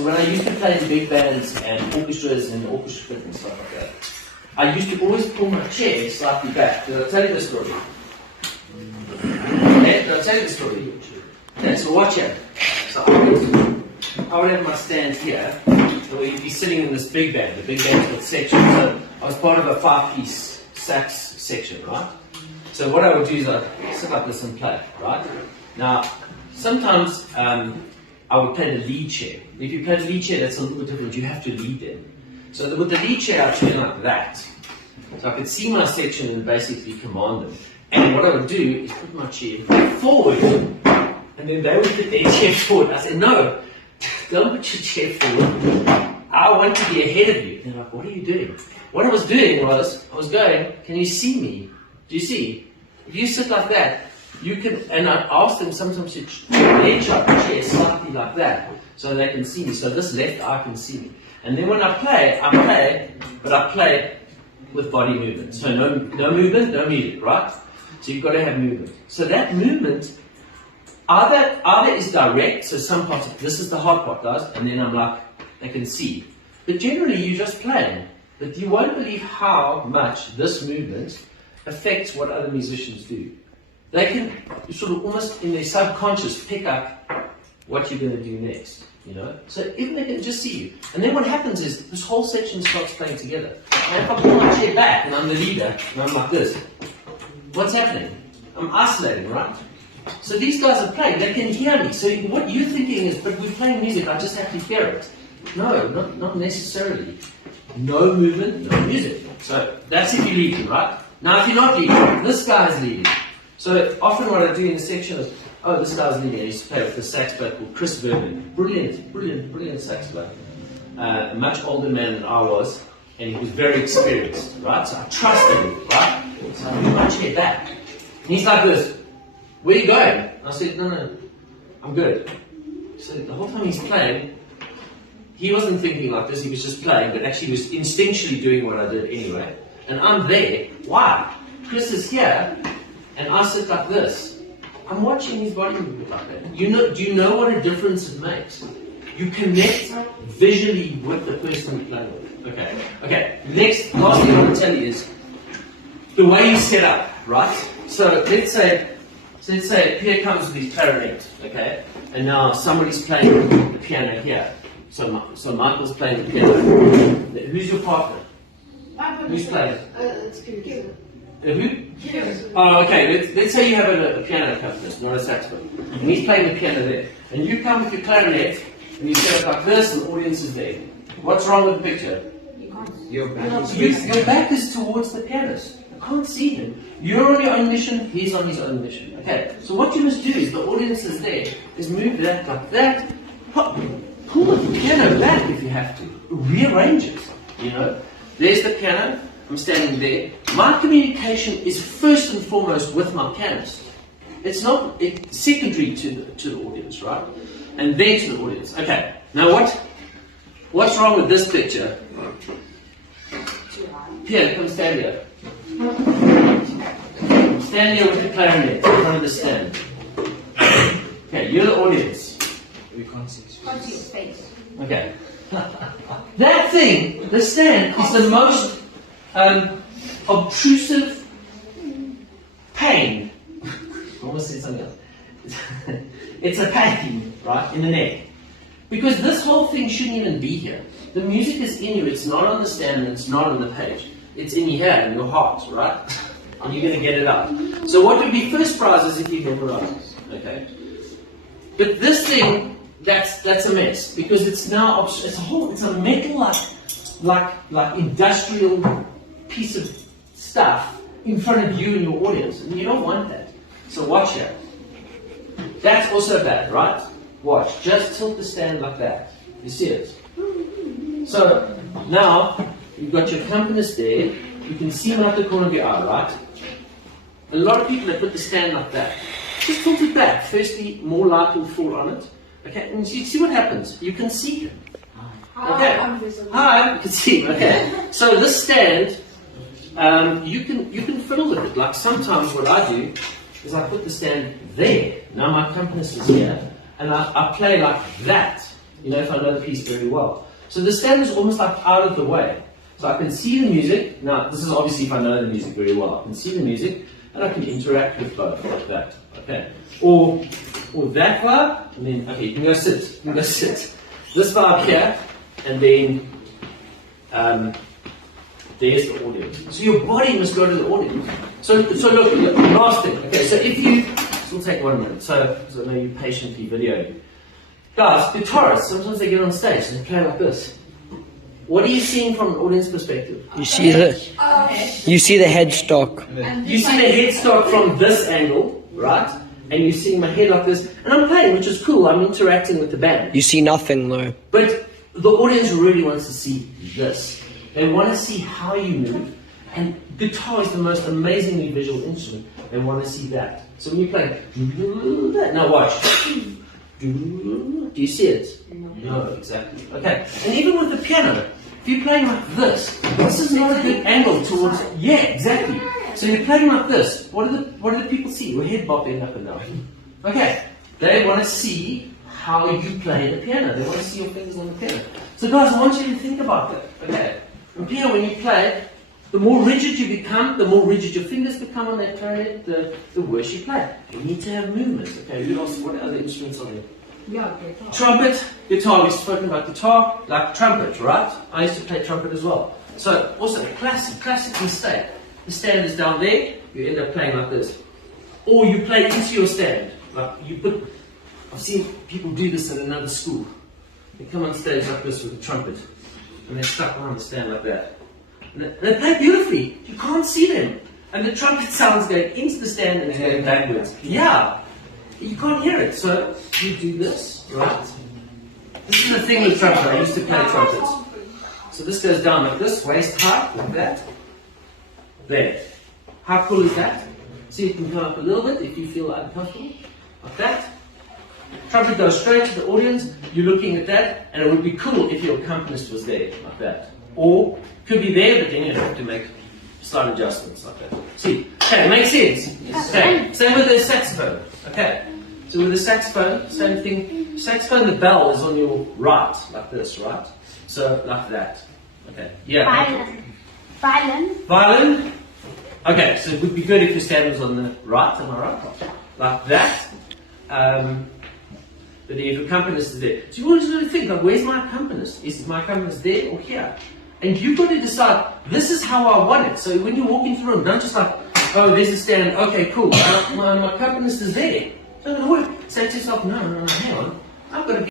So when I used to play in big bands and orchestras and orchestra and stuff like that, I used to always pull my chair slightly back. Did I tell you the story? Yeah, did I tell you the story? Okay, so watch it. So I would have my stand here. So we'd be sitting in this big band. The big band's got sections. So I was part of a 5-piece sax section, right? So what I would do is I'd sit like this and play, right? Now, sometimes I would play the lead chair. If you play the lead chair, that's a little bit different. You have to lead them. So with the lead chair, I'd turn like that. So I could see my section and basically command them. And what I would do is put my chair forward, and then they would put their chair forward. I said, no, don't put your chair forward. I want to be ahead of you. And they're like, what are you doing? What I was doing was, I was going, can you see me? Do you see? If you sit like that, you can, and I ask them sometimes to edge up the chair slightly like that, so they can see me. So this left eye can see me. And then when I play, but I play with body movement. So no movement, no music, right? So you've got to have movement. So that movement, either is direct, so some parts, this is the hard part, guys, and then I'm like, they can see. But generally, you're just playing. But you won't believe how much this movement affects what other musicians do. They can sort of almost in their subconscious pick up what you're going to do next, you know. So even they can just see you. And then what happens is this whole section starts playing together. And if I pull my chair back and I'm the leader and I'm like this, what's happening? I'm isolating, right? So these guys are playing, they can hear me. So what you're thinking is, but we're playing music, I just have to hear it. No, not necessarily. No movement, no music. So that's if you're leading, right? Now if you're not leading, this guy's leading. So often what I do in the section is, oh, this guy's leading. I used to play with a sax player called Chris Vernon. Brilliant sax player. A much older man than I was, and he was very experienced, right? So I trusted him, right? So I put my chair back. And he's like this, where are you going? I said, no, I'm good. So the whole time he's playing, he wasn't thinking like this, he was just playing, but actually he was instinctually doing what I did anyway. And I'm there. Why? Chris is here, and I sit like this. I'm watching his body movement like that. Do you know what a difference it makes? You connect visually with the person you're playing with. Okay. Last thing I want to tell you is the way you set up, right? So let's say Pierre comes with his clarinet, okay? And now somebody's playing the piano here. So Michael's playing the piano. Who's your partner? Who's playing? It's Peter. Who? Oh, okay. Let's say you have a piano accompanist, not a saxophone. And he's playing the piano there. And you come with your clarinet, and you set up like this, and the audience is there. What's wrong with the picture? Your back is towards the pianist. I can't see him. You're on your own mission, he's on his own mission. Okay, so what you must do is, the audience is there, is move that like that, pop, pull the piano back if you have to, rearrange it, you know. There's the piano, I'm standing there. My communication is first and foremost with my pianist. It's secondary to the audience, right? And then to the audience. Okay, now what's wrong with this picture? Pierre, come stand here. Stand here with the clarinet in front of the stand. Okay, you're the audience. We can't see space. Okay. That thing, the stand, is the most obtrusive pain. I almost said something else. It's a pain, right, in the neck. Because this whole thing shouldn't even be here. The music is in you, it's not on the stand, and it's not on the page. It's in your head, in your heart, right? And you're going to get it out. So what would be first prize is if you memorize, okay? But this thing, that's a mess, because it's now, it's a metal like industrial piece of stuff in front of you and your audience, and you don't want that. So watch here. That's also bad, right? Watch, just tilt the stand like that. You see it? So now you've got your accompanist there. You can see him out the corner of your eye, right? A lot of people that put the stand like that. Just tilt it back. Firstly, more light will fall on it. Okay, and you see what happens. You can see him. Okay. Hi, you can see him. Okay. So this stand, you can fiddle with it. Like sometimes what I do is I put the stand there. Now my accompanist is here, and I play like that. You know, if I know the piece very well. So the stand is almost like out of the way. So I can see the music. Now, this is obviously if I know the music very well. I can see the music, and I can interact with both like that. Okay. Or that vibe, and then, okay, you can go sit. You can go sit. This vibe here, and then there's the audience. So your body must go to the audience. So look, last thing. Okay, so if you, this will take 1 minute, so I know you patiently videoing. Guys, guitarists, sometimes they get on stage and they play like this. What are you seeing from an audience perspective? You see the headstock. You see the headstock from this angle, right? And you're seeing my head like this. And I'm playing, which is cool. I'm interacting with the band. You see nothing though. But the audience really wants to see this. They want to see how you move. And guitar is the most amazingly visual instrument. They want to see that. So when you play, now watch. Do you see it? No, exactly. Okay. And even with the piano, if you're playing like this is not a good angle towards. Yeah, exactly. So you're playing like this. What do the people see? Your head bobbing up and down. Okay. They want to see how you play the piano. They want to see your fingers on the piano. So guys, I want you to think about that. Okay. On piano, when you play, the more rigid you become, the more rigid your fingers become on that clarinet, the worse you play. You need to have movement. Okay, who else? What other instruments are there? Yeah, guitar. Trumpet, guitar. We've spoken about guitar, like trumpet, right? I used to play trumpet as well. So, also, classic mistake. The stand is down there, you end up playing like this. Or you play into your stand. Like you put, I've seen people do this in another school. They come on stage like this with a trumpet, and they're stuck behind the stand like that. And they play beautifully. You can't see them. And the trumpet sounds going into the stand and it's going backwards. Yeah. You can't hear it. So you do this, right? This is the thing with trumpet. I used to play trumpet. So this goes down like this, waist height, like that. There. How cool is that? So you can come up a little bit if you feel uncomfortable. Like that. Trumpet goes straight to the audience. You're looking at that. And it would be cool if your accompanist was there, like that. Or could be there, but then you'd have to make slight adjustments like that. See? Okay, makes sense? Okay, same with the saxophone. Okay, so with the saxophone, same thing. Saxophone, the bell is on your right, like this, right? So, like that. Okay, yeah. Violin. Okay, so it would be good if your stand was on the right, am I right? Like that. But the accompanist is there. So you always got to think, like, where's my accompanist? Is my accompanist there or here? And you've got to decide, this is how I want it. So when you're walking through the room, don't just like, oh, there's a stand, okay, cool. My accompanist is there. So say to yourself, no, hang on. I've got to